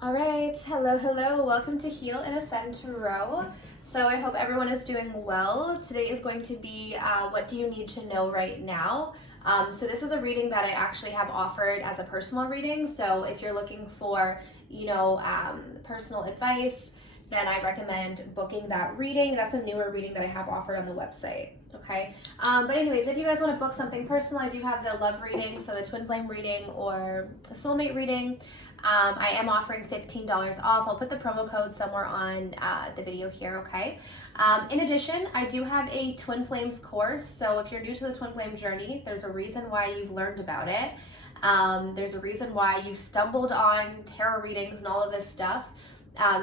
All right, hello. Welcome to Heal and Ascend Tarot. So I hope everyone is doing well. Today is going to be what do you need to know right now? So this is a reading that I actually have offered as a personal reading. So if you're looking for, personal advice, then I recommend booking that reading. That's a newer reading that I have offered on the website. Okay. But anyways, if you guys want to book something personal, I do have the love reading, so the twin flame reading or a soulmate reading. I am offering $15 off. I'll put the promo code somewhere on the video here, okay? In addition, I do have a Twin Flames course. So if you're new to the Twin Flame journey, there's a reason why you've learned about it. There's a reason why you've stumbled on tarot readings and all of this stuff.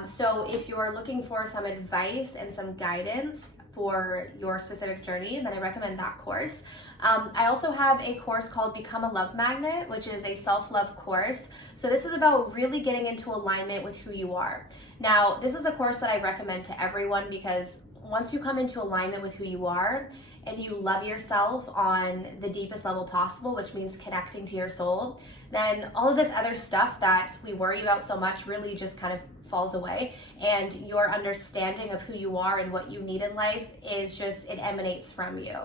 So if you're looking for some advice and some guidance for your specific journey, then I recommend that course. I also have a course called Become a Love Magnet, which is a self-love course. So this is about really getting into alignment with who you are. Now, this is a course that I recommend to everyone because once you come into alignment with who you are and you love yourself on the deepest level possible, which means connecting to your soul, then all of this other stuff that we worry about so much really just kind of falls away, and your understanding of who you are and what you need in life is just, it emanates from you.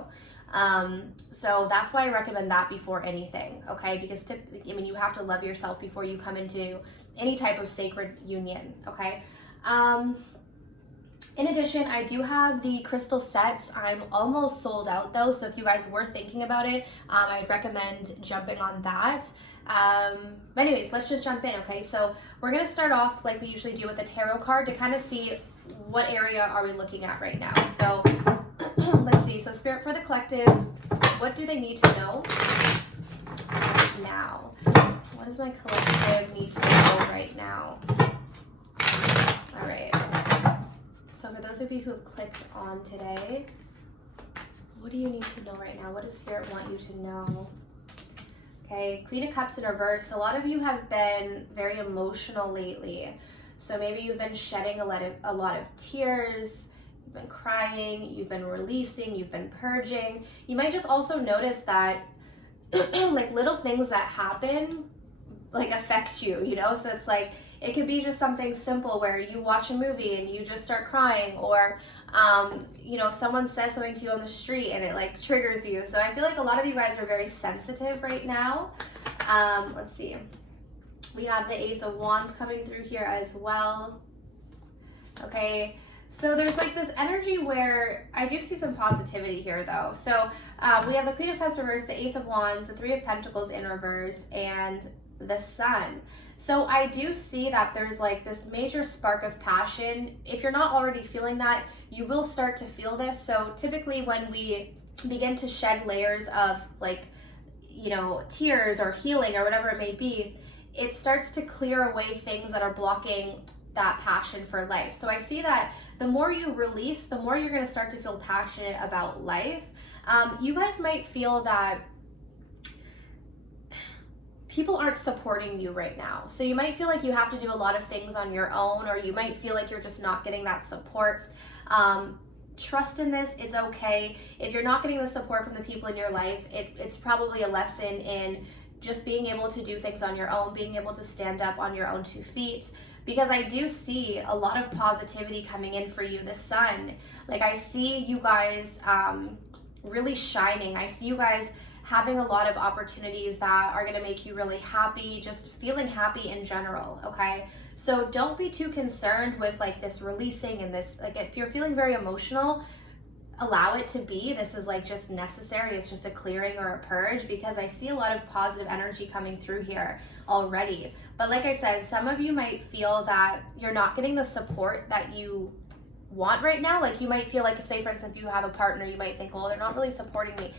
So that's why I recommend that before anything, okay? Because you have to love yourself before you come into any type of sacred union, okay? In addition, I do have the crystal sets. I'm almost sold out though, so if you guys were thinking about it, I'd recommend jumping on that. But anyways, let's just jump in, okay? So we're gonna start off like we usually do with a tarot card to kind of see what area are we looking at right now. So let's see. So Spirit for the collective, what do they need to know now? What does my collective need to know right now? All right. So for those of you who have clicked on today, what do you need to know right now? What does Spirit want you to know? Okay, Queen of Cups in reverse. A lot of you have been very emotional lately. So maybe you've been shedding a lot of tears, you've been crying, you've been releasing, you've been purging. You might just also notice that like little things that happen like affect you, you know? So it's like, it could be just something simple where you watch a movie and you just start crying, or someone says something to you on the street and it like triggers you. So I feel like a lot of you guys are very sensitive right now. Let's see. We have the Ace of Wands coming through here as well. Okay. So there's like this energy where I do see some positivity here though. So we have the Queen of Cups reversed, the Ace of Wands, the Three of Pentacles in reverse, and the Sun. So I do see that there's like this major spark of passion. If you're not already feeling that, you will start to feel this. So typically when we begin to shed layers of tears or healing or whatever it may be, it starts to clear away things that are blocking that passion for life. So I see that the more you release, the more you're going to start to feel passionate about life. You guys might feel that people aren't supporting you right now. So you might feel like you have to do a lot of things on your own, or you might feel like you're just not getting that support. Trust in this, it's okay. If you're not getting the support from the people in your life, it's probably a lesson in just being able to do things on your own, being able to stand up on your own 2 feet. Because I do see a lot of positivity coming in for you, the Sun. Like I see you guys really shining. I see you guys having a lot of opportunities that are going to make you really happy, just feeling happy in general, okay? So don't be too concerned with like this releasing and this, like if you're feeling very emotional, allow it to be. This is like just necessary. It's just a clearing or a purge, because I see a lot of positive energy coming through here already. But like I said, some of you might feel that you're not getting the support that you want right now. Like you might feel like, say for instance, if you have a partner, you might think, well, they're not really supporting me.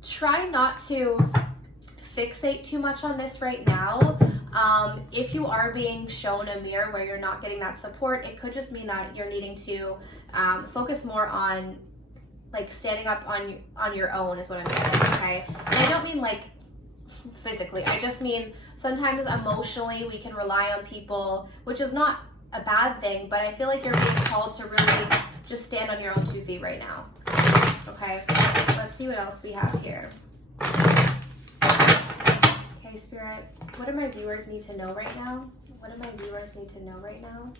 Try not to fixate too much on this right now. If you are being shown a mirror where you're not getting that support, it could just mean that you're needing to focus more on like standing up on your own is what I'm saying, okay? And I don't mean like physically. I just mean sometimes emotionally we can rely on people, which is not a bad thing, but I feel like you're being called to really just stand on your own 2 feet right now. Okay, let's see what else we have here. Okay, Spirit, what do my viewers need to know right now? What do my viewers need to know right now?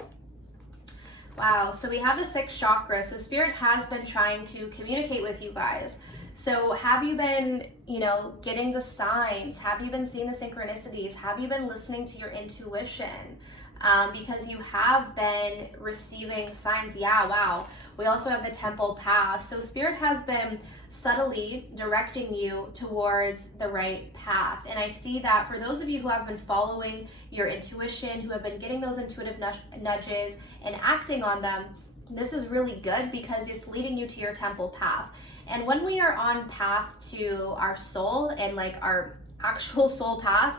Wow, so we have the 6 chakras. The Spirit has been trying to communicate with you guys. So have you been, getting the signs? Have you been seeing the synchronicities? Have you been listening to your intuition? Because you have been receiving signs. Yeah, wow. We also have the temple path. So Spirit has been subtly directing you towards the right path. And I see that for those of you who have been following your intuition, who have been getting those intuitive nudges and acting on them, this is really good because it's leading you to your temple path. And when we are on path to our soul and like our actual soul path,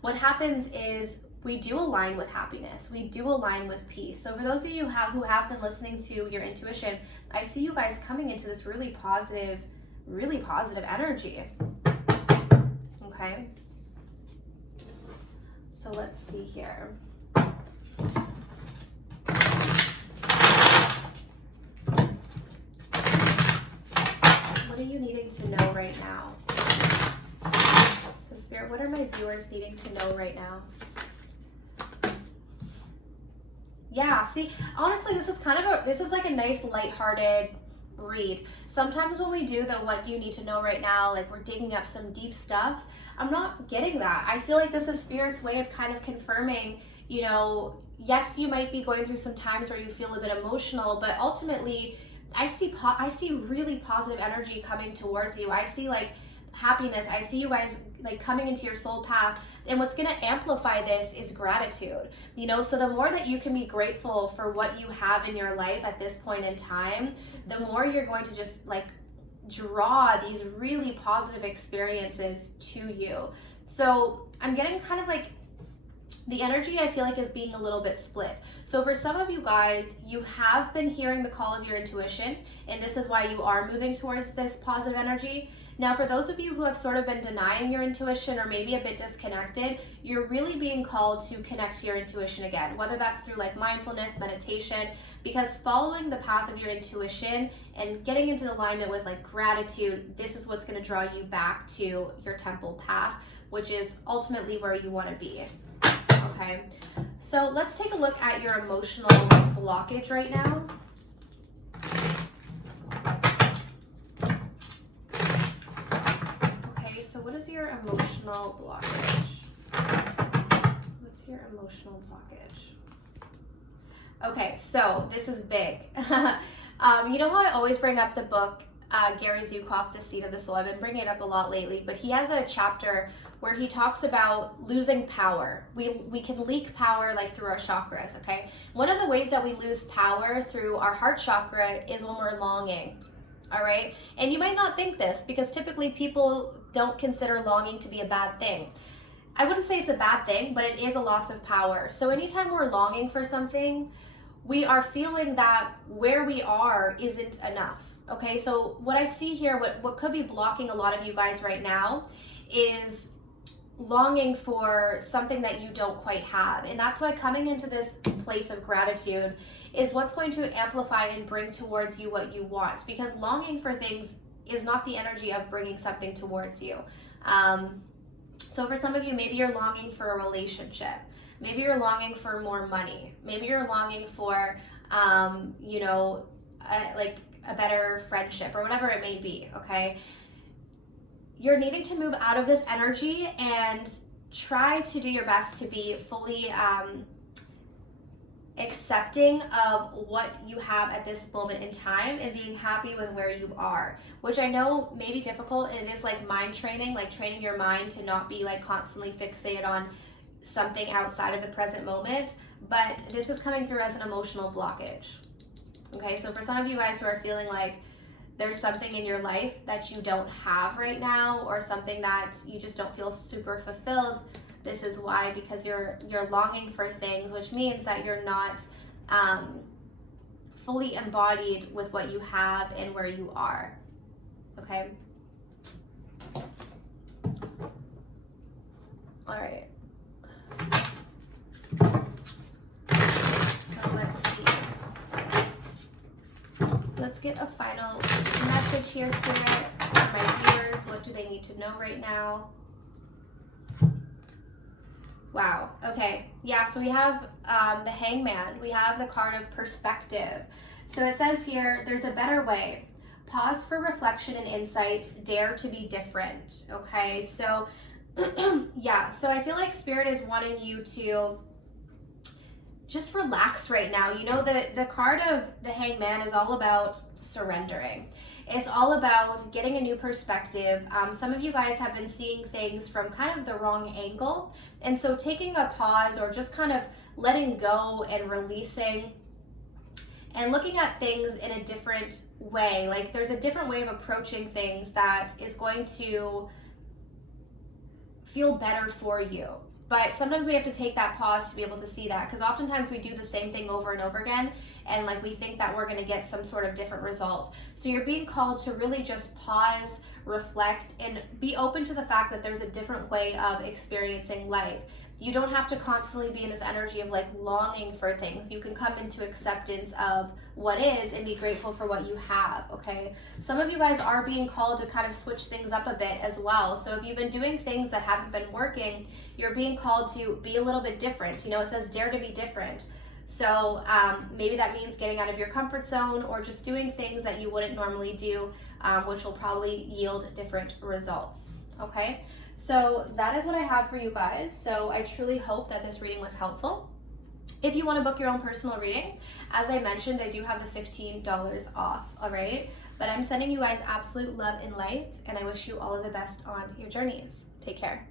what happens is we do align with happiness. We do align with peace. So for those of you who have been listening to your intuition, I see you guys coming into this really positive energy. Okay. So let's see here. What are you needing to know right now? So Spirit, what are my viewers needing to know right now? Yeah, see, honestly, this is like a nice lighthearted read. Sometimes when we do the what do you need to know right now, like we're digging up some deep stuff, I'm not getting that. I feel like this is Spirit's way of kind of confirming, yes, you might be going through some times where you feel a bit emotional, but ultimately I see really positive energy coming towards you. I see like happiness. I see you guys like coming into your soul path. And what's going to amplify this is gratitude. So the more that you can be grateful for what you have in your life at this point in time, the more you're going to just like draw these really positive experiences to you. So I'm getting kind of like the energy I feel like is being a little bit split. So for some of you guys, you have been hearing the call of your intuition, and this is why you are moving towards this positive energy. Now, for those of you who have sort of been denying your intuition or maybe a bit disconnected, you're really being called to connect to your intuition again, whether that's through like mindfulness, meditation, because following the path of your intuition and getting into alignment with like gratitude, this is what's going to draw you back to your temple path, which is ultimately where you want to be. Okay, so let's take a look at your emotional blockage right now. Okay, so what is your emotional blockage? What's your emotional blockage? Okay, so this is big. You know how I always bring up the book, Gary Zukav, The Seed of the Soul? I've been bringing it up a lot lately, but he has a chapter where he talks about losing power. We can leak power like through our chakras, okay? One of the ways that we lose power through our heart chakra is when we're longing, all right? And you might not think this because typically people don't consider longing to be a bad thing. I wouldn't say it's a bad thing, but it is a loss of power. So anytime we're longing for something, we are feeling that where we are isn't enough. Okay, so what I see here, what could be blocking a lot of you guys right now is longing for something that you don't quite have. And that's why coming into this place of gratitude is what's going to amplify and bring towards you what you want. Because longing for things is not the energy of bringing something towards you. So for some of you, maybe you're longing for a relationship. Maybe you're longing for more money. Maybe you're longing for, like a better friendship or whatever it may be, okay? You're needing to move out of this energy and try to do your best to be fully accepting of what you have at this moment in time and being happy with where you are, which I know may be difficult. And it is like mind training, like training your mind to not be like constantly fixated on something outside of the present moment, but this is coming through as an emotional blockage. Okay, so for some of you guys who are feeling like there's something in your life that you don't have right now, or something that you just don't feel super fulfilled, this is why, because you're longing for things, which means that you're not fully embodied with what you have and where you are. Okay? All right. So let's see. Let's get a final message here, Spirit. My viewers, what do they need to know right now? Wow, okay. Yeah, so we have the Hangman. We have the card of perspective. So it says here, there's a better way. Pause for reflection and insight. Dare to be different. Okay, so yeah, so I feel like Spirit is wanting you to just relax right now. You know, the card of the Hangman is all about surrendering. It's all about getting a new perspective. Some of you guys have been seeing things from kind of the wrong angle. And so taking a pause or just kind of letting go and releasing and looking at things in a different way. Like there's a different way of approaching things that is going to feel better for you. But sometimes we have to take that pause to be able to see that, because oftentimes we do the same thing over and over again, and like we think that we're going to get some sort of different result. So you're being called to really just pause, reflect, and be open to the fact that there's a different way of experiencing life. You don't have to constantly be in this energy of like longing for things. You can come into acceptance of what is and be grateful for what you have, okay? Some of you guys are being called to kind of switch things up a bit as well. So if you've been doing things that haven't been working, you're being called to be a little bit different. You know, it says dare to be different. So maybe that means getting out of your comfort zone or just doing things that you wouldn't normally do, which will probably yield different results, okay? So that is what I have for you guys. So I truly hope that this reading was helpful. If you want to book your own personal reading, as I mentioned, I do have the $15 off, all right? But I'm sending you guys absolute love and light, and I wish you all of the best on your journeys. Take care.